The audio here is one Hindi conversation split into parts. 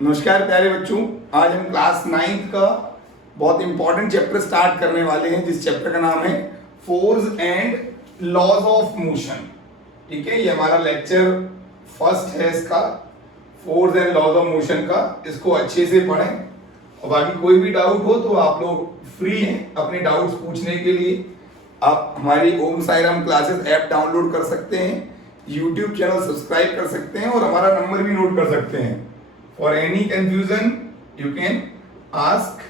नमस्कार प्यारे बच्चों, आज हम क्लास 9th का बहुत इंपॉर्टेंट चैप्टर स्टार्ट करने वाले हैं, जिस चैप्टर का नाम है force and laws of motion. ठीक है, ये हमारा लेक्चर फर्स्ट है इसका, force and laws of motion का। इसको अच्छे से पढ़ें और बाकी कोई भी डाउट हो तो आप लोग फ्री हैं अपने डाउट्स पूछने के लिए। आप हमारी Om Sai Ram classes app download कर सकते हैं, यूट्यूब चैनल सब्सक्राइब कर सकते हैं और हमारा नंबर भी नोट कर सकते हैं। For any confusion, you can ask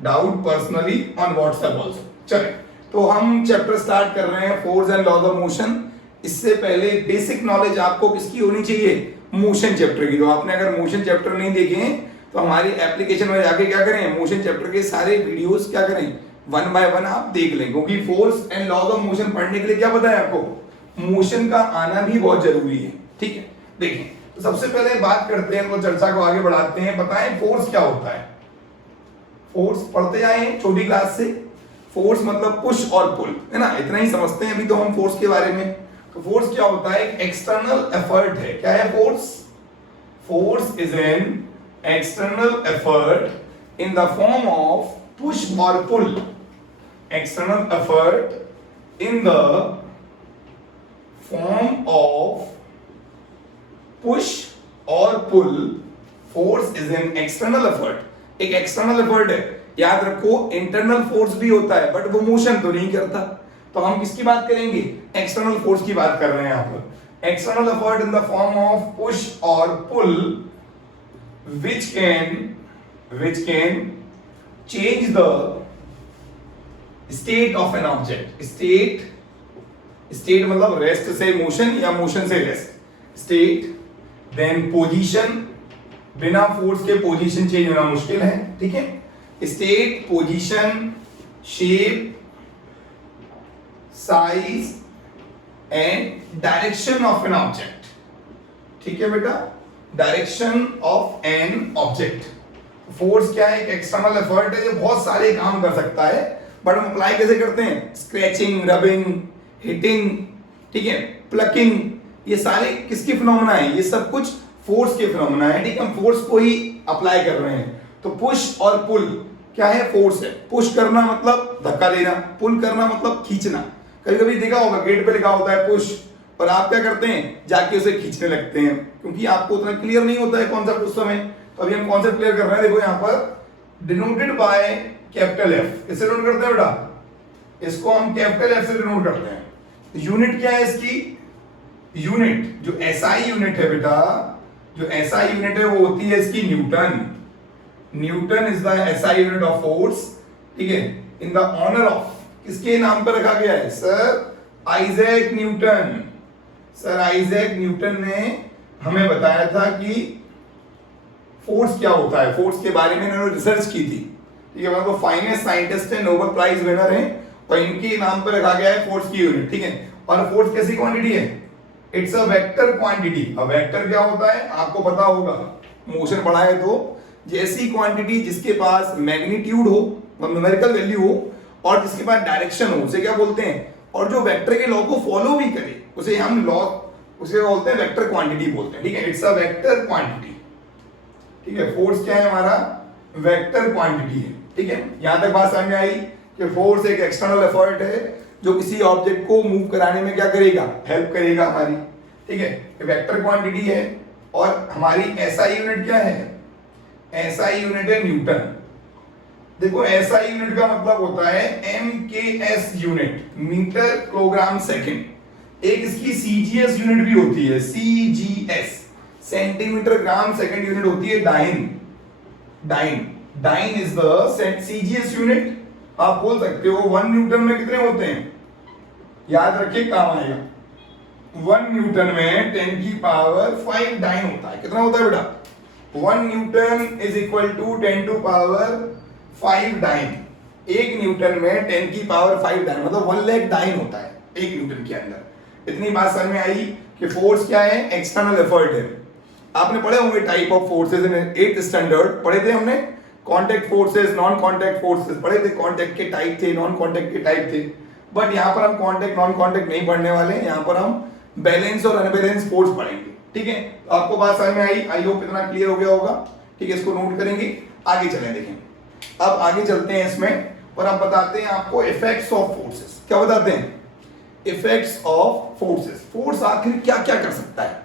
doubt personally on WhatsApp also. चलें, तो हम चैप्टर स्टार्ट कर रहे हैं force and laws of motion. इससे पहले बेसिक नॉलेज आपको किसकी होनी चाहिए? मोशन चैप्टर की। तो आपने अगर मोशन चैप्टर नहीं देखे हैं तो हमारी एप्लीकेशन में जाके क्या करें, मोशन चैप्टर के सारे वीडियोस क्या करें, वन बाय वन आप देख लें, क्योंकि force and laws of motion पढ़ने के लिए क्या पता है आपको, मोशन का आना भी बहुत जरूरी है। ठीक है, देखिए तो सबसे पहले बात करते हैं, तो चर्चा को आगे बढ़ाते हैं। बताएं फोर्स क्या होता है। फोर्स पढ़ते आए हैं छोटी क्लास से। फोर्स मतलब पुश और पुल, है ना, इतना ही समझते हैं अभी तो हम फोर्स के बारे में। तो फोर्स क्या होता है? एक एक्सटर्नल एफर्ट है। क्या है force? Force is an external effort in the form of push और pull. External effort in the form of push और pull. Force is an external effort. एक एक्सटर्नल एफर्ट है, याद रखो इंटरनल फोर्स भी होता है बट वो मोशन तो नहीं करता। तो हम किसकी बात करेंगे? एक्सटर्नल फोर्स की बात कर रहे हैं यहाँ पर। External effort in the form of push और पुल which can change the state of an object. state मतलब रेस्ट से मोशन या मोशन से रेस्ट। स्टेट, देन पोजीशन, बिना फोर्स के पोजीशन चेंज होना मुश्किल है। ठीक है, state, position, shape, size and direction of an object. ठीक है बेटा, direction of an object. Force क्या है? एक एक्सटर्नल एफर्ट है जो बहुत सारे काम कर सकता है, बट हम अप्लाई कैसे करते हैं? स्क्रैचिंग, रबिंग, हिटिंग, ठीक है, प्लकिंग, ये सारे किसके फिनोमेना है? ये सब कुछ फोर्स के फिनोमेना है। ठीक है, हम फोर्स को ही अप्लाई कर रहे हैं। तो पुश और पुल क्या है? फोर्स है। पुश करना मतलब धक्का देना, पुल करना मतलब खींचना। कभी कभी देखा होगा गेट पे लिखा होता है पुश, और आप क्या करते हैं, जाके उसे खींचने लगते हैं, क्योंकि आपको उतना क्लियर नहीं होता है कॉन्सेप्ट उस समय। तो अभी हम कॉन्सेप्ट क्लियर कर रहे हैं। देखो यहाँ पर डिनोटेड बाय कैपिटल एफ। इससे डिनोट करते हैं बेटा, इसको हम कैपिटल एफ से डिनोट करते हैं। यूनिट क्या है इसकी? यूनिट जो एसआई यूनिट है बेटा, जो एसआई यूनिट है वो होती है इसकी Newton. Newton is the SI unit of force. ठीक है, इन द ऑनर ऑफ, किसके नाम पर रखा गया है? Sir Isaac Newton. Sir Isaac Newton ने हमें बताया था कि फोर्स क्या होता है, फोर्स के बारे में इन्होंने रिसर्च की थी। ठीक है, मतलब फाइनेस्ट साइंटिस्ट है, नोबेल प्राइज विनर है, और इनके नाम पर रखा गया है फोर्स की यूनिट। ठीक है, और फोर्स कैसी क्वांटिटी है? It's a vector quantity. अब वेक्टर क्या होता है आपको पता होगा, मोशन बढ़ा है तो जैसी क्वांटिटी जिसके पास मैग्नीट्यूड हो, न्यूमेरिकल वैल्यू हो, और जिसके पास डायरेक्शन हो, उसे क्या बोलते हैं? और जो वेक्टर के लॉ को फॉलो भी करे उसे हम लॉ, उसे बोलते हैं वेक्टर क्वांटिटी बोलते हैं। ठीक है, इट्स अ वेक्टर क्वांटिटी। ठीक है, फोर्स क्या है हमारा? वेक्टर क्वांटिटी है। ठीक है, यहां तक बात समझ में आई कि फोर्स एक एक्सटर्नल एफर्ट है जो किसी ऑब्जेक्ट को मूव कराने में क्या करेगा? हेल्प करेगा हमारी। ठीक है, वेक्टर क्वांटिटी है। और हमारी एसआई यूनिट क्या है? एसआई यूनिट है न्यूटन। देखो एसआई यूनिट का मतलब होता है MKS unit, metre kilogram second. एक इसकी सीजीएस यूनिट भी होती है, CGS, centimetre gram second unit होती है। Dyne is the CGS unit. आप बोल सकते हो 1 न्यूटन में कितने होते हैं? याद रखिए काम आएगा। 1 न्यूटन में 10 की पावर 5 डाइन होता है। कितना होता है बेटा? 1 newton is equal to 10 to power 5 dyne. 1 newton में 10 की पावर 5 डाइन मतलब 1 लाख डाइन होता है 1 न्यूटन के अंदर। इतनी बात समझ में आई कि फोर्स क्या है? एक्सटर्नल एफर्ट है। आपने पढ़े होंगे type of forces in 8th standard, पढ़े थे हमने। Contact forces, non contact forces पढ़े थे। कॉन्टैक्ट के टाइप थे, नॉन कॉन्टैक्ट के टाइप थे। बट यहाँ पर हम कॉन्टैक्ट नॉन कॉन्टैक्ट नहीं पढ़ने वाले हैं। यहाँ पर हम बैलेंस और अनबैलेंस फोर्स पढ़ेंगे। ठीक है, तो आपको बात समझ में आई? आई होप इतना क्लियर हो गया होगा ठीक है, इसको नोट करेंगे, आगे चलें। देखें अब आगे चलते हैं इसमें और अब बताते हैं आपको इफेक्ट्स ऑफ फोर्सेस। क्या बताते हैं? Effects of forces. फोर्स आखिर क्या क्या कर सकता है,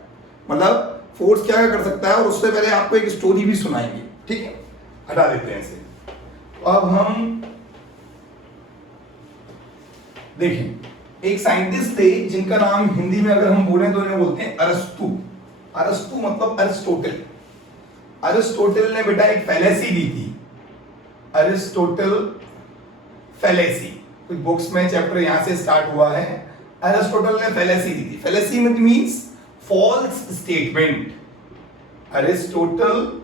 मतलब फोर्स क्या क्या कर सकता है, और उससे पहले आपको एक स्टोरी भी सुनाएंगे। ठीक है, हटा देते हैं इसे। अब हम देखें, एक साइंटिस्ट थे जिनका नाम हिंदी में अगर हम बोलें तो उन्हें बोलते हैं अरस्तु। अरस्तु मतलब अरिस्टोटल। अरिस्टोटल ने बेटा एक फैलेसी दी थी, अरिस्टोटल फैलेसी। कुछ बुक्स में चैप्टर यहां से स्टार्ट हुआ है। अरिस्टोटल ने फैलेसी दी थी। Fallacy means false statement. Aristotle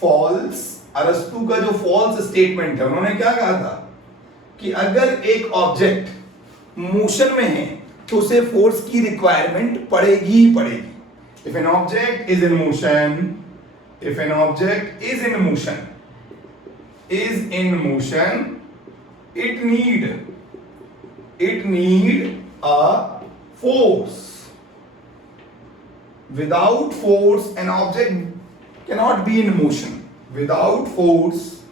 false, अरस्तु का जो फॉल्स स्टेटमेंट है, उन्होंने क्या कहा था कि अगर एक ऑब्जेक्ट मोशन में है तो उसे फोर्स की रिक्वायरमेंट पड़ेगी ही पड़ेगी। If an object is in motion, if an object is in motion, is in motion, it need a force. Without force an object cannot be in motion. Without force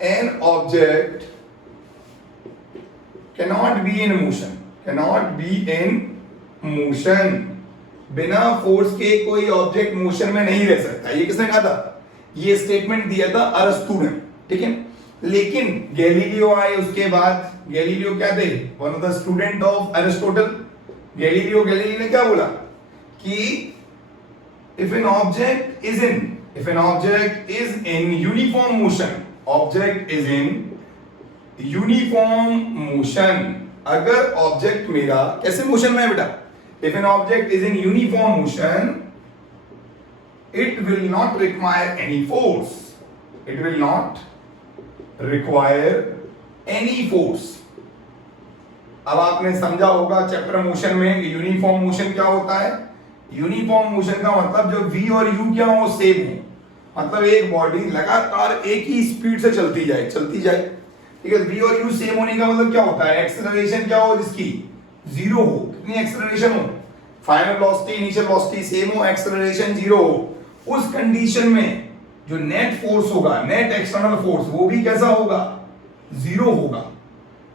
an object cannot be in motion, cannot be in motion. बिना फोर्स के कोई ऑब्जेक्ट मोशन में नहीं रह सकता। ये किसने कहा था? ये स्टेटमेंट दिया था अरस्तु ने। ठीक है, लेकिन गैलीलियो आए उसके बाद। गैलीलियो क्या थे? One of the student of Aristotle. Galileo ने क्या बोला कि if an object is in uniform motion, object is in uniform motion, अगर ऑब्जेक्ट मेरा कैसे मोशन में है बेटा? If an object is in uniform motion, it will not require any force. It will not require any force. अब आपने समझा होगा चैप्टर मोशन में यूनिफॉर्म मोशन क्या होता है। यूनिफॉर्म मोशन का मतलब जो v और u क्या हो, सेम हो, मतलब एक बॉडी लगातार एक ही स्पीड से चलती जाए। ठीक है, v और u सेम होने का मतलब क्या होता है? एक्सेलरेशन क्या हो जिसकी? जीरो हो। कितनी एक्सेलरेशन हो? Final velocity, initial velocity same हो, एक्सेलरेशन जीरो हो। उस कंडीशन में जो नेट फोर्स होगा, नेट एक्सटर्नल फोर्स, वो भी कैसा होगा? जीरो होगा।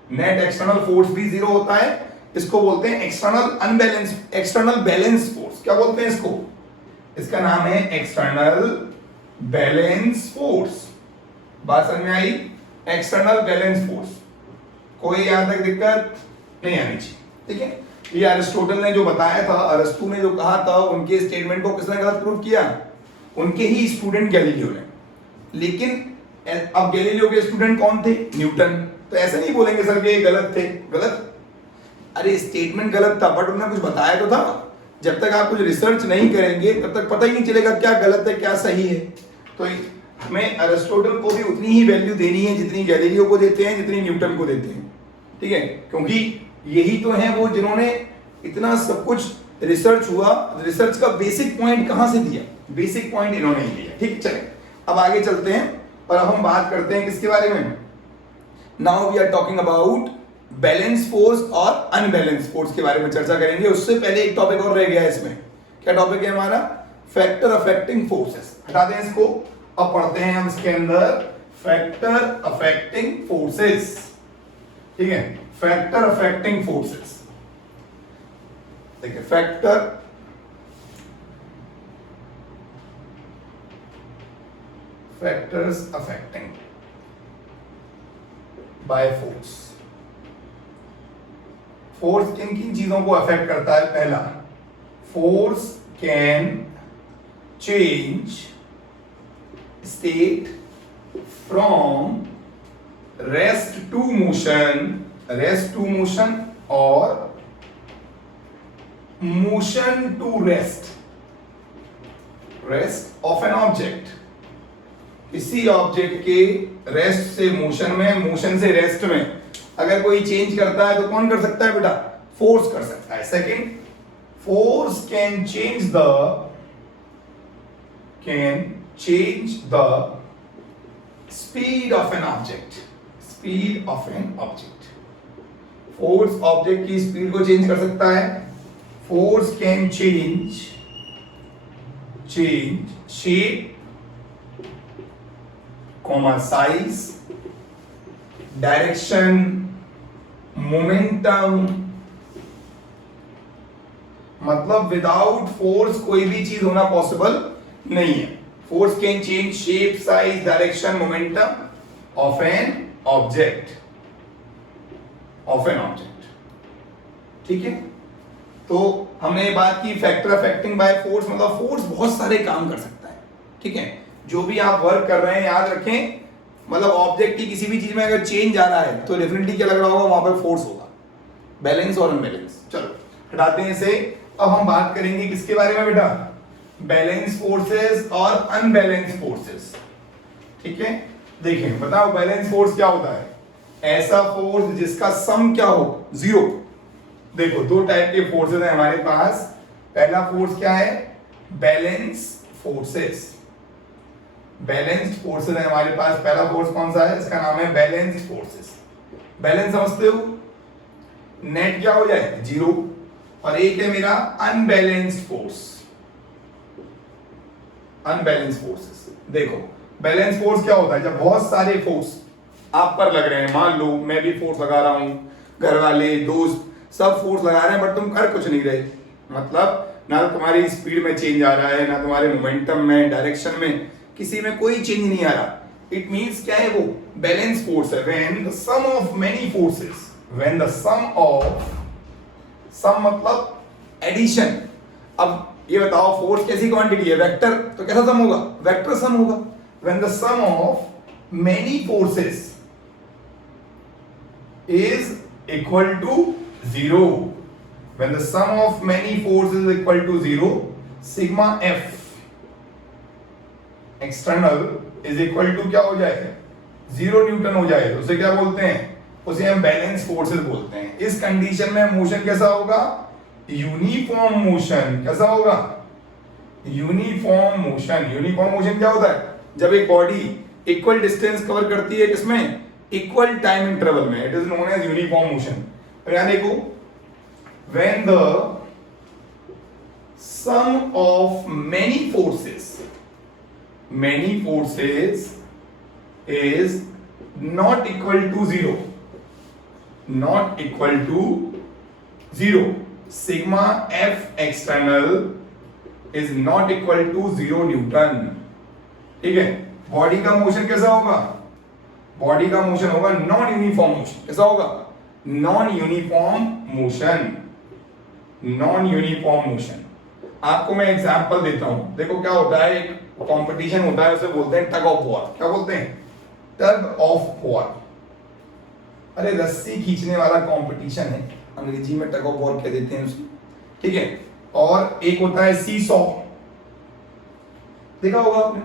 नेट एक्सटर्नल फोर्स भी जीरो होता है। इसको बोलते हैं एक्सटर्नल बैलेंस फोर्स। क्या बोलते हैं इसको? इसका नाम है एक्सटर्नल बैलेंस फोर्स। बात समझ में आई? External balance force. कोई यहां तक दिक्कत नहीं आनी चाहिए। ठीक है, ये अरिस्टोटल ने जो बताया था, अरस्तु ने जो कहा था, उनके स्टेटमेंट को किसने गलत प्रूव किया? उनके ही स्टूडेंट गैलीलियो ने। लेकिन अब गैलीलियो के स्टूडेंट कौन थे? न्यूटन। तो ऐसे नहीं बोलेंगे सर कि ये गलत थे। गलत? अरे स्टेटमेंट गलत था, बट उन्होंने कुछ बताया तो था। जब तक आप कुछ रिसर्च नहीं करेंगे तब तक पता ही नहीं चलेगा क्या गलत है क्या सही है। तो हमें अरिस्टोटल को भी उतनी ही वैल्यू देनी है जितनी गैलीलियो को देते हैं, जितनी न्यूटन को देते हैं। ठीक है, क्योंकि यही तो है वो जिन्होंने इतना सब कुछ रिसर्च हुआ। रिसर्च का बेसिक पॉइंट कहां से दिया? बेसिक पॉइंट इन्होंने ही दिया। ठीक, चले अब आगे चलते हैं और अब हम बात करते हैं किसके बारे में? Now we are talking about balance force और अनबैलेंस फोर्स के बारे में चर्चा करेंगे। उससे पहले एक टॉपिक और रह गया है इसमें। क्या टॉपिक है हमारा? Factor affecting forces. हटा दें इसको, अब पढ़ते हैं हम इसके अंदर फैक्टर अफेक्टिंग फोर्सेस। ठीक है, फैक्टर अफेक्टिंग फोर्सेस। देखिए, factors affecting by force. Force किन किन चीजों को अफेक्ट करता है? पहला, force can change state from rest to motion और motion to rest of an object. किसी ऑब्जेक्ट के रेस्ट से मोशन में, मोशन से रेस्ट में अगर कोई चेंज करता है तो कौन कर सकता है बेटा? फोर्स कर सकता है। Second, force can change the speed of an object. Force object की स्पीड को चेंज कर सकता है। Force can change change shape, size, direction, momentum, मतलब विदाउट फोर्स कोई भी चीज होना पॉसिबल नहीं है. Force can change shape, size, direction, momentum of an object. ठीक है. तो हमने ये बात की फैक्टर अफेक्टिंग बाय फोर्स, मतलब फोर्स बहुत सारे काम कर सकता है. ठीक है. जो भी आप वर्क कर रहे हैं याद रखें, मतलब ऑब्जेक्ट की किसी भी चीज में अगर चेंज आ रहा है तो डेफिनेटली क्या लग रहा होगा, वहां पर फोर्स होगा, बैलेंस और अनबैलेंस. चलो हटाते हैं इसे. अब हम बात करेंगे किसके बारे में बेटा, बैलेंस फोर्सेस और अनबैलेंस फोर्सेस. ठीक है. देखें, बताओ बैलेंस फोर्स क्या होता है, ऐसा फोर्स जिसका सम क्या हो, जीरो. देखो दो टाइप के फोर्सेस हैं हमारे पास. पहला फोर्स क्या है, बैलेंस फोर्सेस. बैलेंस्ड फोर्सेस है हमारे पास. पहला फोर्स कौन सा है, इसका नाम है बैलेंस्ड फोर्सेस. बैलेंस समझते हो, नेट क्या हो जाए, जीरो. और एक है मेरा अनबैलेंस्ड फोर्स. Unbalanced forces. देखो बैलेंस फोर्स क्या होता है, जब बहुत सारे फोर्स आप पर लग रहे हैं. मान लो मैं भी फोर्स लगा रहा हूं, घर वाले, दोस्त सब फोर्स लगा रहे हैं, बट तुम कर कुछ नहीं रहे. मतलब ना तुम्हारी स्पीड में चेंज आ रहा है, ना तुम्हारे मोमेंटम में, डायरेक्शन में, किसी में कोई चेंज नहीं आ रहा. इट मींस क्या है, वो बैलेंस फोर्स है. When the sum of many forces, when the sum of, sum मतलब एडिशन. अब ये बताओ फोर्स कैसी क्वांटिटी है, वेक्टर, तो कैसा सम होगा, वेक्टर सम होगा. When the sum of many forces is equal to zero, when the sum of many forces is equal to zero, sigma F external is equal to क्या हो जाए, जीरो न्यूटन हो जाए. तो उसे क्या बोलते हैं, उसे हम बैलेंस फोर्सेस बोलते हैं. इस कंडीशन में मोशन कैसा होगा, यूनिफॉर्म मोशन. कैसा होगा, यूनिफॉर्म मोशन. यूनिफॉर्म मोशन क्या होता है, जब एक बॉडी इक्वल डिस्टेंस कवर करती है, किसमें, इक्वल टाइम इंटरवल में. It is known as uniform motion. तो यहां देखो, when the sum of many forces, many forces is not equal to zero, not equal to zero, sigma f external is not equal to zero Newton. ठीक है. बॉडी का मोशन कैसा होगा, बॉडी का मोशन होगा नॉन यूनिफॉर्म मोशन. कैसा होगा, non uniform motion. Non uniform motion. आपको मैं एग्जांपल देता हूं. देखो क्या होता है, एक कंपटीशन होता है, उसे बोलते हैं टग ऑफ वॉर. क्या बोलते हैं, टग ऑफ वॉर. अरे रस्सी खींचने वाला कंपटीशन है, अंग्रेजी में टग ऑफ वॉर कह देते हैं उसे. ठीक है. और एक होता है सी सॉ, देखा होगा आपने.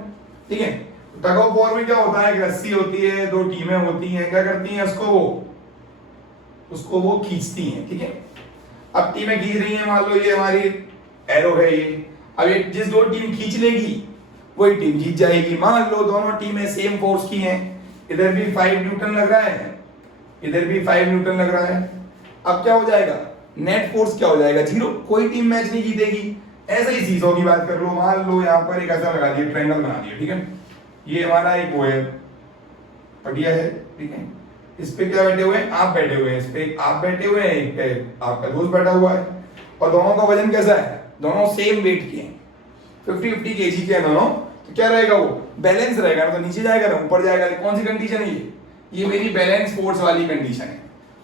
ठीक है. टग ऑफ वॉर में क्या होता है, एक रस्सी होती है, दो टीमें होती हैं, क्या करती हैं, उसको वो खींचती हैं. ठीक है. अब टीमें खींच रही हैं, मान लो ये हमारी एरो है ये. अब ये जिस दो टीम खींच लेगी वही टीम जीत जाएगी. मान लो दोनों टीमें सेम फोर्स की हैं, इधर भी 5 न्यूटन लग रहा है, इधर भी 5 न्यूटन लग रहा है. अब क्या हो जाएगा, नेट फोर्स क्या हो जाएगा, जीरो. कोई टीम मैच नहीं जीतेगी. ऐसे ही सीसो की बात कर लो. मान लो यहाँ पर एक ऐसा लगा दिया, ट्रायंगल बना दिया. ठीक है. ये हमारा एक वो है, पटिया है. ठीक है. इस पे क्या बैठे हुए हैं, आप बैठे हुए हैं. इस पे आप बैठे हुए हैं, एक पे आपका दोस्त बैठा हुआ है. और दोनों का वजन कैसा है, दोनों सेम वेट के हैं, 50-50 kg के हैं दोनों. तो क्या रहेगा, वो बैलेंस रहेगा. तो नीचे जाएगा ना ऊपर जाएगा. कौन सी कंडीशन है ये मेरी बैलेंस फोर्स वाली कंडीशन है.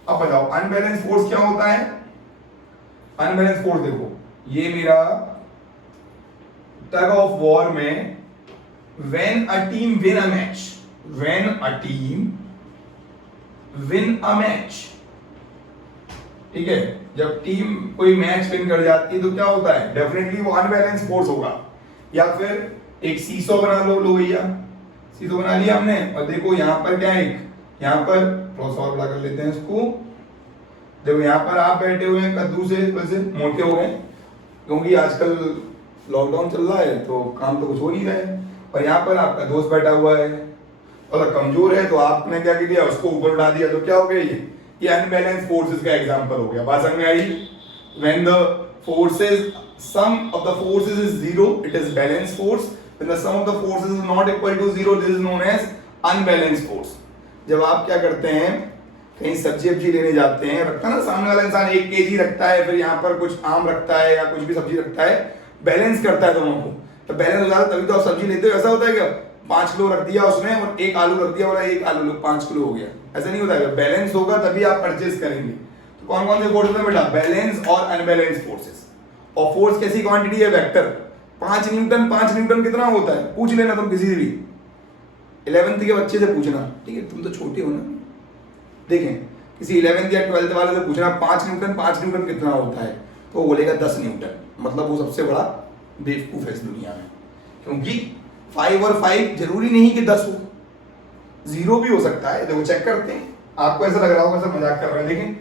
अब बताओ अनबैलेंस फोर्स क्या होता है. अनबैलेंस फोर्स देखो, ये मेरा टग ऑफ वॉर में when a team win a match, when a team win a match. ठीक है. जब टीम कोई मैच विन कर जाती है तो क्या होता है, डेफिनेटली वो अनबैलेंस फोर्स होगा. या फिर एक सीसो बना लो भैया, सीसो बना लिया हमने. और देखो यहाँ पर क्या है, यहाँ पर थोड़ा सा और बड़ा कर लेते हैं इसको. देखो यहाँ पर आप बैठे हुए हैं, कद्दू से वैसे मोटे हो गए क्योंकि आजकल लॉकडाउन चल रहा है तो काम तो कुछ हो नहीं रहा है. और यहाँ पर आपका दोस्त बैठा हुआ है और कमजोर है, तो आपने क्या किया, उसको ऊपर उठा दिया. तो क्या हो गया, ये अनबैलेंस फोर्सेस का एग्जांपल हो गया. बात समझ में आई. When the forces sum of the forces is zero, it is balanced force. When the sum of the forces is not equal to zero, this is known as unbalanced force. जब आप क्या करते हैं, कहीं सब्जी वब्जी लेने जाते हैं, रखता ना सामने वाला इंसान 1 kg रखता है, फिर यहाँ पर कुछ आम रखता है या कुछ भी सब्जी रखता है, बैलेंस करता है दोनों को, तो बैलेंस हो जाता है, तभी तो आप सब्जी लेते हो। ऐसा होता है क्या 5 किलो रख दिया उसने और 1 आलू रख दिया, बोला 1 आलू लो 5 किलो हो गया, ऐसा नहीं होता है। बैलेंस होगा तभी आप परचेज करेंगे। तो कौन कौन से फोर्सेस हैं बेटा, बैलेंस और अनबैलेंस फोर्सेस। और फोर्स कैसी क्वांटिटी है, वेक्टर। 5 न्यूटन कितना होता है, पूछ लेना तुम किसी से भी, 11th के बच्चे से पूछना, ठीक है, तुम तो छोटे हो ना, देखें किसी 11th या 12th वाले से पूछना 5 न्यूटन कितना होता है, तो वो बोलेगा 10 न्यूटन, मतलब वो सबसे बड़ा बेवकूफ है इस दुनिया में। क्योंकि 5 और 5 जरूरी नहीं कि 10 हो, 0 भी हो सकता है। देखो चेक करते हैं, आपको ऐसा लग रहा होगा सब मजाक कर रहे हैं, लेकिन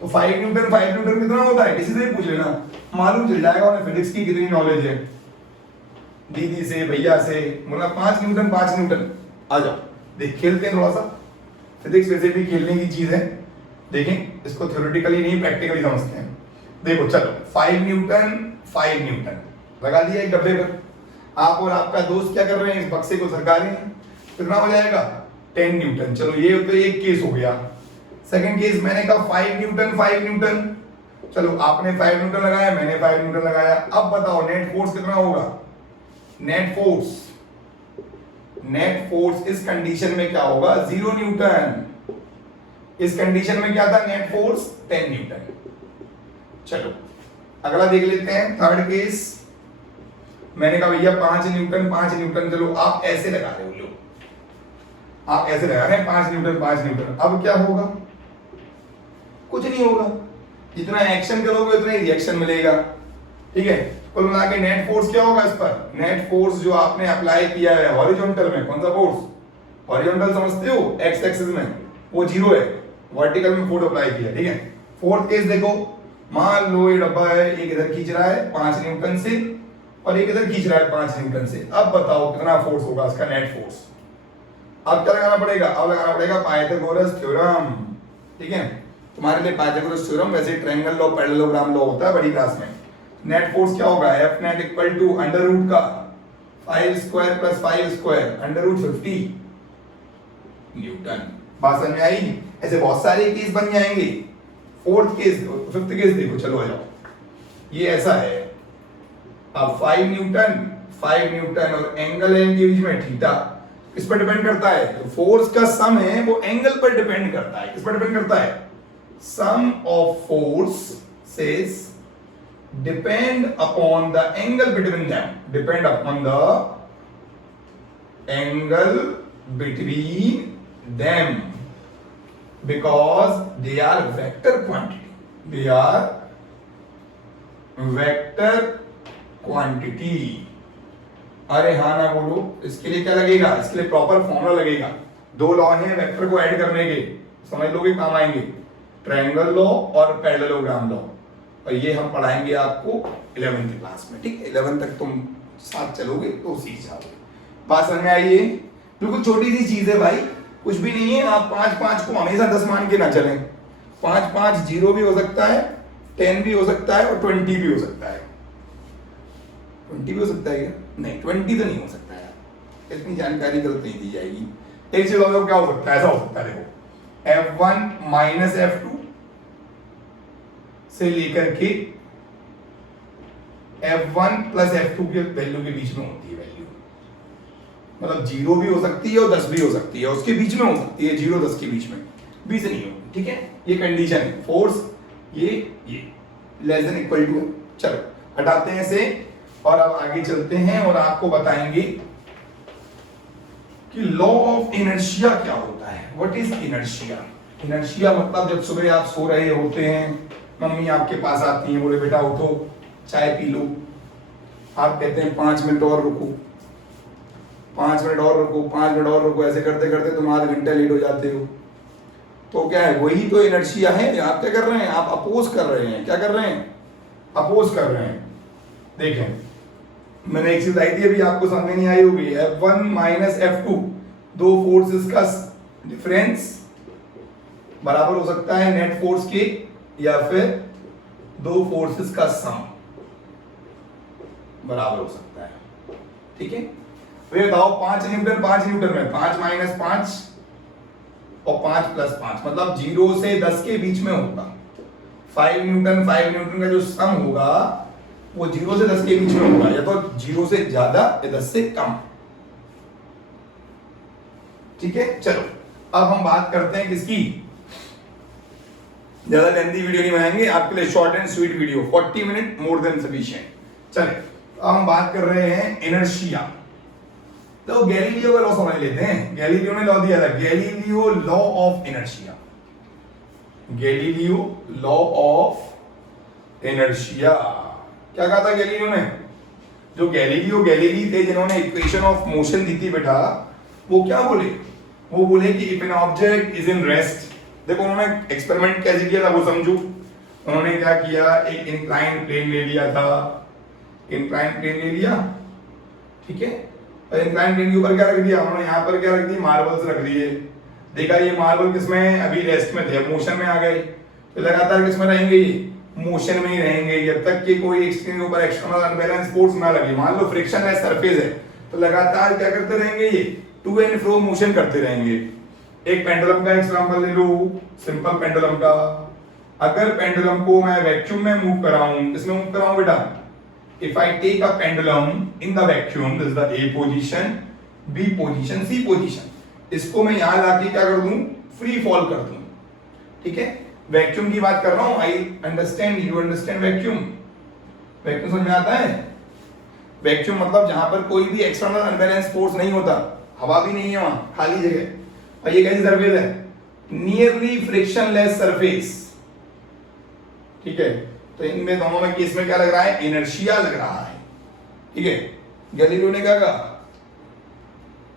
तो 5 न्यूटन कितना होता है, किसी से भी पूछ लेना, मालूम चल जाएगा उन्हें फिजिक्स की कितनी नॉलेज है, दीदी से भैया से, मतलब 5 न्यूटन। आ जाओ देख खेलते हैं थोड़ा सा, फिजिक्स वैसे भी खेलने की चीज है, देखें इसको थ्योरेटिकली नहीं प्रैक्टिकली समझते हैं। देखो चलो 5 न्यूटन लगा दिया एक डब्बे पर, आप और आपका दोस्त क्या कर रहे हैं, इस बक्से को सरका रहे हैं, कितना हो जाएगा 10 न्यूटन। चलो ये तो एक केस हो गया। सेकंड केस मैंने कहा 5 न्यूटन, चलो आपने 5 न्यूटन लगाया, मैंने 5 न्यूटन लगाया। अब बताओ नेट फोर्स कितना होगा, नेट फोर्स इस कंडीशन में क्या होगा, 0 न्यूटन। इस कंडीशन में क्या था, नेट फोर्स 10 न्यूटन। चलो अगला देख लेते हैं, थर्ड केस। मैंने कहा भैया 5 न्यूटन, चलो आप ऐसे लगा रहे हो, लो आप ऐसे लगा रहे हैं 5 न्यूटन। अब क्या होगा, कुछ नहीं होगा, जितना एक्शन करोगे उतना ही रिएक्शन मिलेगा, ठीक है। कुल मिला के नेट फोर्स क्या होगा इस पर, नेट फोर्स जो आपने अप्लाई किया है हॉरिजॉन्टल में, कौन सा फोर्स, हॉरिजॉन्टल समझते हो, एक्स एक्सिस में, वो 0 है, वर्टिकल में फोर्स अप्लाई किया, ठीक है। फोर्थ केस देखो, मान लो ये डब्बा है, एक इधर खींच रहा है 5 न्यूटन से और एक इधर खींच रहा है 5 न्यूटन से। अब बताओ कितना फोर्स होगा इसका, नेट फोर्स। अब क्या लगाना पड़ेगा, अब लगाना पड़ेगा पाइथागोरस थ्योरम, ठीक है। तुम्हारे लिए पाइथागोरस थ्योरम, वैसे ट्रायंगल लॉ पैरेललोग्राम लॉ होता है बड़ी क्लास में। नेट फोर्स क्या होगा, F net equal to under root का 5 square plus 5 square under root 50 newton. बात समझ में आई। ऐसे बहुत सारे केस बन जाएंगे। फोर्थ केस, फिफ्थ केस देखो, चलो आ जाओ, ये ऐसा है, अब 5 न्यूटन और एंगल है इनके बीच में थीटा, किस पर डिपेंड करता है, तो फोर्स का सम है वो एंगल पर डिपेंड करता है, किस पर डिपेंड करता है, sum of forces depend upon the angle between them, depend upon the angle between them, because they are vector quantity, they are vector quantity। अरे हाँ ना बोलो, इसके लिए क्या लगेगा, इसके लिए प्रॉपर फॉर्मूला लगेगा, 2 लॉ हैं वेक्टर को ऐड करने के, समझ लोगे काम आएंगे, ट्रायंगल लॉ और पैरेललोग्राम लॉ, और ये हम पढ़ाएंगे आपको 11th क्लास में, ठीक है। 11 तक तुम साथ चलोगे तो सीख जाओगे। बात समझ में आई है, बिल्कुल छोटी सी चीज है भाई, कुछ भी नहीं है। आप 5 को हमेशा 10 मान के ना चलें, 5 0 भी हो सकता है, 10 भी हो सकता है और 20 भी हो सकता है। 20 भी हो सकता है क्या, नहीं 20 तो नहीं हो सकता है, इतनी जानकारी गलत नहीं दी जाएगी। एक चीज और क्या हो सकता है, ऐसा हो सकता है, देखो F1 माइनस F2 से लेकर के F1 प्लस F2 के वैल्यू के बीच में होती है वैल्यू, मतलब 0 भी हो सकती है और 10 भी हो सकती है, उसके बीच में हो सकती है, 0 10 के बीच में, बीच नहीं होगी, ठीक है। ये कंडीशन है, फोर्स ये लेस देन इक्वल टू। चलो हटाते हैं इसे और अब आगे चलते हैं और आपको बताएंगे कि लॉ ऑफ इनर्शिया क्या होता है। व्हाट इज इनर्शिया, इनर्शिया मतलब जब सुबह आप सो रहे होते हैं, मम्मी आपके पास आती है, बोले बेटा उठो चाय पी लो, आप कहते हैं 5 मिनट और रुको, 5 मिनट और रुको, 5 मिनट और रुको, ऐसे करते करते तुम आधे घंटे लेट हो जाते हो। तो क्या है, वही तो इनर्शिया है। आप क्या कर रहे हैं, आप अपोज कर रहे हैं, क्या कर रहे हैं, अपोज कर रहे हैं। देखें मैंने एक चीज आई थी अभी, आपको समझ नहीं आई होगी, F1 माइनस F2, 2 फोर्सेस का डिफरेंस बराबर हो सकता है नेट फोर्स के, या फिर 2 फोर्सेस का सम। बराबर हो सकता है। ठीक है, तो ये बताओ 5 न्यूटन 5 न्यूटन में 5 माइनस 5 और 5 प्लस 5 मतलब 0 से 10 के बीच में होगा। 5 न्यूटन का जो सम होगा वो 0 से 10 के बीच में होगा, या तो 0 से ज्यादा या 10 से कम। ठीक है, चलो अब हम बात करते हैं किसकी, ज्यादा लेंथी वीडियो नहीं बनाएंगे आपके लिए, short and sweet video, 40 minute more than sufficient. चले अब हम बात कर रहे हैं इनर्शिया। तो गैलीलियो का लॉ समझ लेते हैं। गैलीलियो ने लॉ दिया था, Galileo law of inertia, Galileo law of inertia. क्या कहा था गैलीलियो ने? जो गैलीली थे जिन्होंने इक्वेशन ऑफ मोशन दी थी बेटा, वो क्या बोले? वो बोले कि if an object is in rest, देखो उन्होंने एक्सपेरिमेंट कैसे किया था वो समझो। उन्होंने क्या किया, एक इंक्लाइन प्लेन ले लिया था, इंक्लाइन प्लेन ले लिया, ठीक है, और इंक्लाइन प्लेन के ऊपर क्या रख दिया उन्होंने, यहाँ पर क्या रख दी, मार्बल्स रख दिए। देखा ये मार्बल किसमें, अभी रेस्ट में थे, मोशन में आ गए, तो लगातार किसमें रहेंगे, ये मोशन में ही रहेंगे जब तक कि कोई स्क्रीन के ऊपर एक्सटर्नल अनबैलेंस फोर्स ना लगे। मान लो फ्रिक्शनलेस सरफेस है तो लगातार क्या करते रहेंगे, ये टू एंड फ्रो मोशन करते रहेंगे। एक पेंडुलम का एग्जांपल ले लो, सिंपल पेंडुलम का। अगर पेंडुलम को मैं वैक्यूम में मूव कराऊं, किसमें मूव कराऊं बेटा, if I take a pendulum in the vacuum, this is the A position, B position, C position, इसको मैं यहां लाके क्या कर दूं, फ्री फॉल कर दूं। ठीक है, वैक्यूम की बात कर रहा हूं, I understand, you understand vacuum. Vacuum समझ में आता है? वैक्यूम मतलब जहां पर कोई भी एक्सटर्नल अनबैलेंस फोर्स नहीं होता, हवा भी नहीं है वहां, खाली जगह। और ये कैसी सरफेस है, नियरली फ्रिक्शनलेस सरफेस। ठीक है, तो इनमें दोनों में केस में क्या लग रहा है, इनर्शिया लग रहा है। ठीक है, गैलीलियो ने क्या कहा,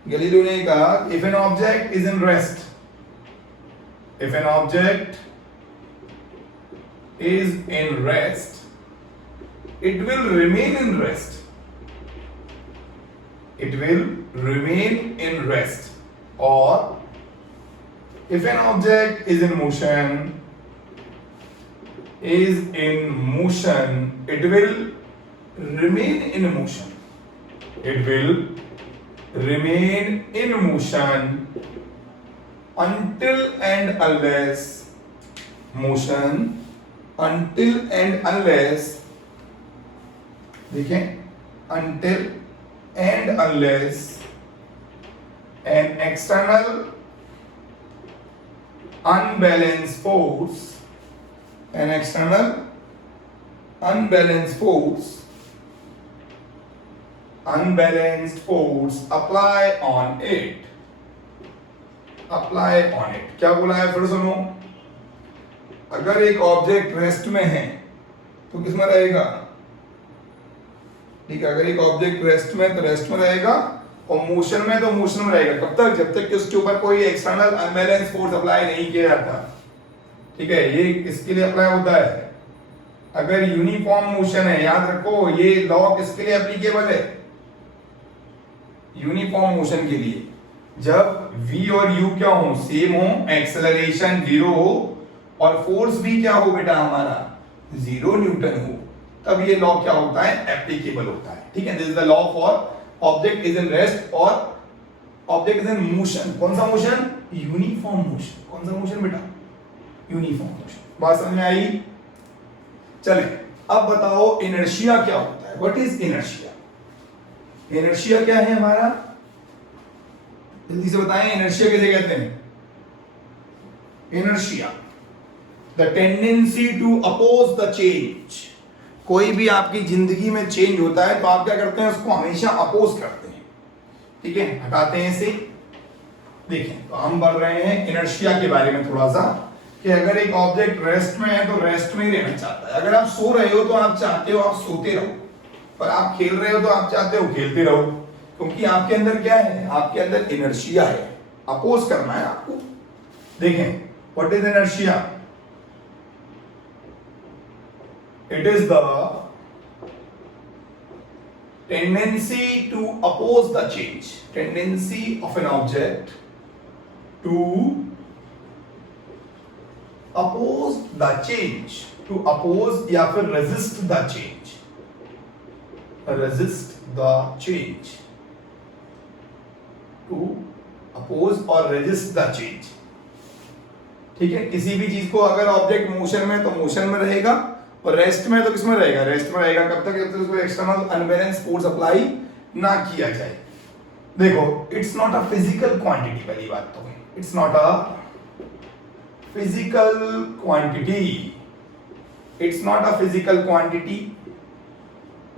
गैलीलियो ने कहा if an object is in rest, if an object is in rest, it will remain in rest, it will remain in rest. Or if an object is in motion, it will remain in motion, it will remain in motion until and unless motion, until and unless, देखें, until and unless an external unbalanced force, an external unbalanced force apply on it, apply on it। क्या बोला है, फिर सुनो, अगर एक ऑब्जेक्ट रेस्ट में है तो किसमें रहेगा, ठीक है, अगर एक ऑब्जेक्ट रेस्ट में तो रेस्ट में रहेगा, और मोशन में तो मोशन में रहेगा। कब तक, जब तक कि उसके ऊपर कोई एक्सटर्नल अनबैलेंस फोर्स अप्लाई नहीं किया जाता। ठीक है, ये किसके लिए अप्लाई होता है, अगर यूनिफॉर्म मोशन है, याद रखो ये लॉ किसके लिए एप्लीकेबल है, यूनिफॉर्म मोशन के लिए। जब v और u क्या हो, सेम हो, एक्सेलरेशन 0 हो और फोर्स भी क्या हो बेटा हमारा 0 न्यूटन हो, तब ये लॉ क्या होता है, एप्लीकेबल होता है। ठीक है, this is the law for object is in rest और ऑब्जेक्ट इज इन मोशन। कौन सा मोशन, यूनिफॉर्म मोशन। कौन सा मोशन बेटा, यूनिफॉर्म मोशन। बात समझ में आई? चले अब बताओ इनर्शिया क्या होता है, व्हाट इज इनर्शिया। इनर्शिया क्या है हमारा, जल्दी से बताएं, इनर्शिया किसे कहते हैं। Inertia the tendency to oppose the change. कोई भी आपकी जिंदगी में चेंज होता है तो आप क्या करते हैं, उसको हमेशा अपोज करते हैं। ठीक है, हटाते हैं इसे। देखें, तो हम बढ़ रहे हैं इनर्शिया के बारे में थोड़ा सा, कि अगर एक ऑब्जेक्ट रेस्ट में है तो रेस्ट में ही रहना चाहता है। अगर आप सो रहे हो तो आप चाहते हो आप सोते रहो, पर आप खेल रहे हो तो आप चाहते हो खेलते रहो, क्योंकि आपके अंदर क्या है, आपके अंदर इनर्शिया है, अपोज करना है आपको। देखें, what is inertia, it is the tendency to oppose the change, tendency of an object to oppose the change, to oppose या फिर resist the change, resist the change, to oppose or resist the change। ठीक है, किसी भी चीज को अगर ऑब्जेक्ट मोशन में तो मोशन में रहेगा, और रेस्ट में तो किसमें रहेगा, रेस्ट में रहेगा। कब तक, जब तक उसको एक्सटर्नल अनबैलेंस फोर्स अप्लाई ना किया जाए। देखो, it's not a physical quantity, पहली बात तो it's not a physical quantity, it's not a physical quantity.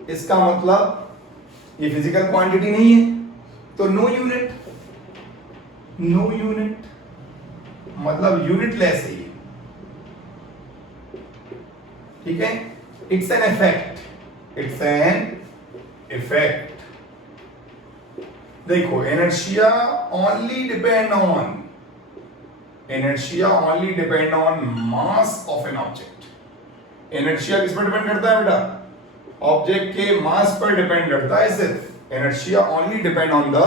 इसका मतलब ये फिजिकल क्वांटिटी नहीं है, तो नो यूनिट, नो यूनिट मतलब यूनिट लेस है ये। ठीक है, it's an effect, it's an effect. देखो, inertia only depend on, inertia only depend on mass of an object. Inertia किस पर डिपेंड करता है बेटा, ऑब्जेक्ट के मास पर डिपेंड करता है सिर्फ। Inertia only depend on the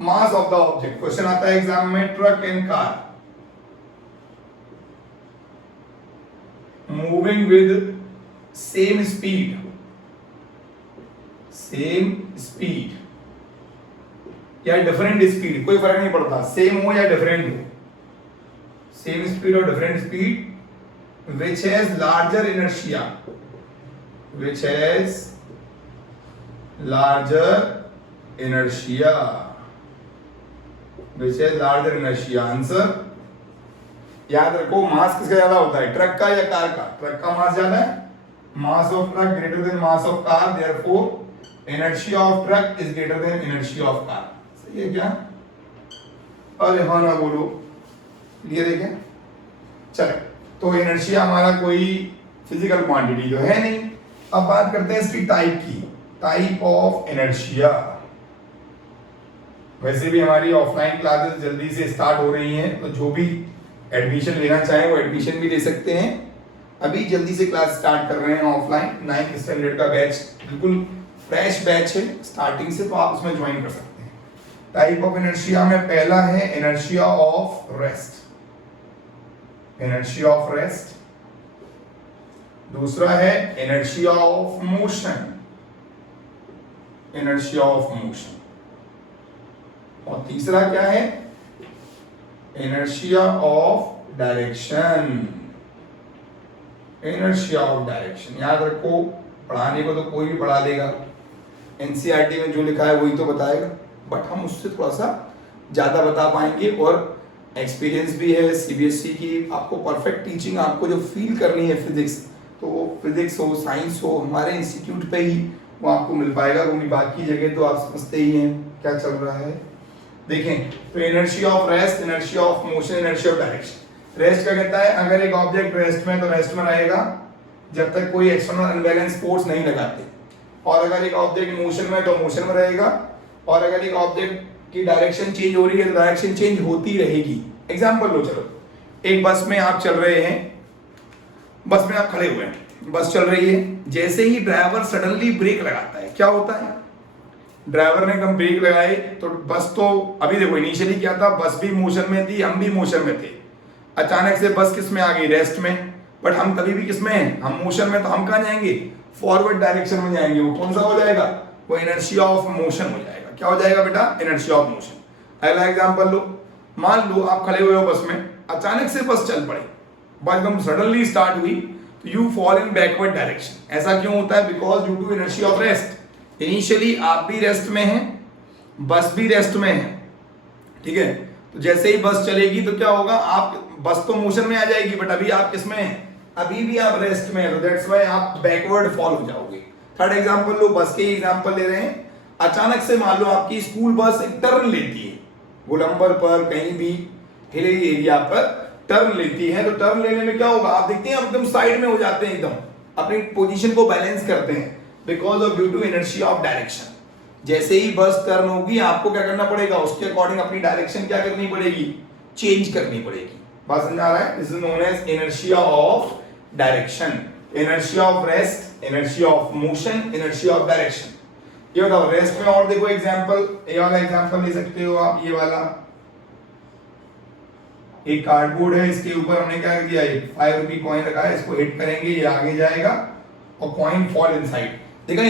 mass of the object. Question आता है एग्जाम में, truck and car moving with same speed, same speed या डिफरेंट स्पीड, कोई फर्क नहीं पड़ता, सेम हो या डिफरेंट हो, सेम स्पीड और different speed, which has larger inertia, which has larger inertia, which has larger inertia। Answer याद रखो, मास किसका ज्यादा होता है, ट्रक का या कार का? ट्रक का मास ज्यादा है, mass of truck greater then mass of car, therefore inertia of truck is greater than inertia of car. सही है क्या? अरे हाँ ना बोलो, क्लियर है क्या? चलो, तो इनर्शिया हमारा कोई फिजिकल क्वांटिटी तो है नहीं। अब बात करते हैं इसकी टाइप की, टाइप ऑफ इनर्शिया। वैसे भी हमारी ऑफलाइन क्लासेस जल्दी से स्टार्ट हो रही हैं, तो जो भी एडमिशन लेना चाहे वो एडमिशन भी ले सकते हैं। अभी जल्दी से क्लास स्टार्ट कर रहे हैं ऑफलाइन, 9th स्टैंडर्ड का बैच, बिल्कुल फ्रेश बैच है स्टार्टिंग से, तो आप उसमें ज्वाइन कर सकते हैं। टाइप ऑफ इनर्शिया में पहला है inertia of rest, inertia of rest. दूसरा है inertia of motion, inertia of motion. और तीसरा क्या है, inertia of direction, inertia of direction. याद रखो, पढ़ाने को तो कोई भी पढ़ा देगा, एनसीईआरटी में जो लिखा है वही तो बताएगा, बट हम उससे थोड़ा सा ज्यादा बता पाएंगे, और एक्सपीरियंस भी है सीबीएसई की। आपको परफेक्ट टीचिंग, आपको जो फील करनी है फिजिक्स, तो वो फिजिक्स हो साइंस हो, हमारे इंस्टीट्यूट पे ही वो आपको मिल पाएगा, क्योंकि बाकी जगह तो आप समझते ही हैं क्या चल रहा है। देखें, तो inertia of rest, inertia of motion, inertia of direction. Rest क्या कहता है, अगर एक ऑब्जेक्ट रेस्ट में, तो रेस्ट में रहेगा जब तक कोई एक्सटर्नल अनबैलेंस फोर्स नहीं लगाते, और अगर एक ऑब्जेक्ट मोशन में तो मोशन में रहेगा, और अगर एक ऑब्जेक्ट की डायरेक्शन चेंज हो रही है तो डायरेक्शन चेंज होती रहेगी। एग्जांपल लो, चलो, एक बस में आप चल रहे हैं, बस में आप खड़े हुए हैं, बस चल रही है, जैसे ही ड्राइवर सडनली ब्रेक लगाता है, क्या होता है, ड्राइवर ने कम ब्रेक लगाए तो बस तो, अभी देखो इनिशियली क्या था, बस भी मोशन में थी, हम भी मोशन में थे, अचानक से बस किस में आ गई, रेस्ट में। बट हम कभी भी किस में हैं, हम मोशन में, तो हम कहाँ जाएंगे, फॉरवर्ड डायरेक्शन में जाएंगे। वो कौन सा हो जाएगा, वो इनर्शिया ऑफ मोशन हो जाएगा। क्या हो जाएगा बेटा, इनर्शिया ऑफ मोशन। अगला एग्जांपल लो, मान लो आप खड़े हुए हो बस में, अचानक से बस चल पड़ी, बस एकदम सडनली स्टार्ट हुई, तो you fall in backward direction. ऐसा क्यों होता है, because due to inertia of rest. Initially आप भी रेस्ट में हैं, बस भी रेस्ट में है, ठीक है। तो जैसे ही बस चलेगी तो क्या होगा, आप, बस तो मोशन में आ जाएगी, बट अभी आप किसमें हैं, अभी भी आप रेस्ट में हैं, तो दैट्स व्हाई आप बैकवर्ड फॉल हो जाओगे। थर्ड एग्जांपल लो, बस के एग्जांपल ले रहे हैं। अचानक से मान लो आपकी स्कूल बस एक टर्न लेती है, गोलंबर पर कहीं भी हिली एरिया पर टर्न लेती है, तो टर्न लेने में क्या होगा, आप देखते हैं, एकदम साइड में हो जाते हैं, एकदम अपनी पोजीशन को बैलेंस करते हैं, because of due to inertia of direction. जैसे ही बस टर्न होगी, आपको क्या करना पड़ेगा, उसके अकॉर्डिंग अपनी डायरेक्शन क्या करनी पड़ेगी, चेंज करनी पड़ेगी। बात समझ आ रहा है, this is known as inertia of direction, inertia of rest, inertia of motion, inertia of direction. ये बताओ, रेस्ट में और देखो एग्जांपल, ये वाला एग्जांपल ले सकते हो आप, ये वाला एक कार्डबोर्ड है, इसके ऊपर हमने क्या किया, ये 5 रुपी कॉइन रखा है, इसको हिट करेंगे, ये आगे जाएगा और कॉइन फॉल इनसाइड। देखा,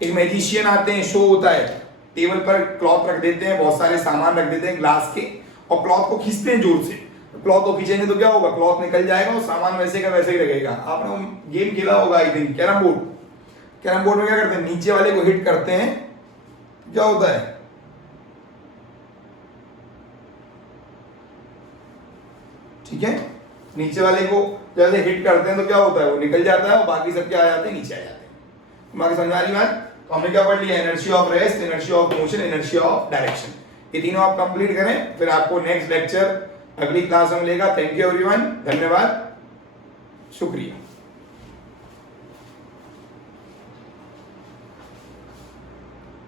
एक मैजिशियन आते हैं, शो होता है, टेबल पर क्लॉथ रख देते हैं, बहुत सारे सामान रख देते हैं ग्लास के, और क्लॉथ को खींचते हैं जोर से। क्लॉथ को खींचेंगे तो क्या होगा, क्लॉथ निकल जाएगा और सामान वैसे का वैसे ही रहेगा। आपने गेम खेला होगा I think, carrom board. Carrom board में क्या करते हैं, नीचे वाले को हिट करते हैं, क्या होता है, ठीक है, नीचे वाले को जैसे हिट करते हैं तो क्या होता है, वो निकल जाता है और बाकी सब क्या आ जाते हैं, नीचे आ जाते हैं। बाकी समझ आ रही बात? तो हमने क्या पढ़ लिया, inertia of rest, inertia of motion, inertia of direction. ये तीनों आप कंप्लीट करें, फिर आपको नेक्स्ट लेक्चर अगली क्लास में मिलेगा। थैंक यू एवरीवन, धन्यवाद, शुक्रिया।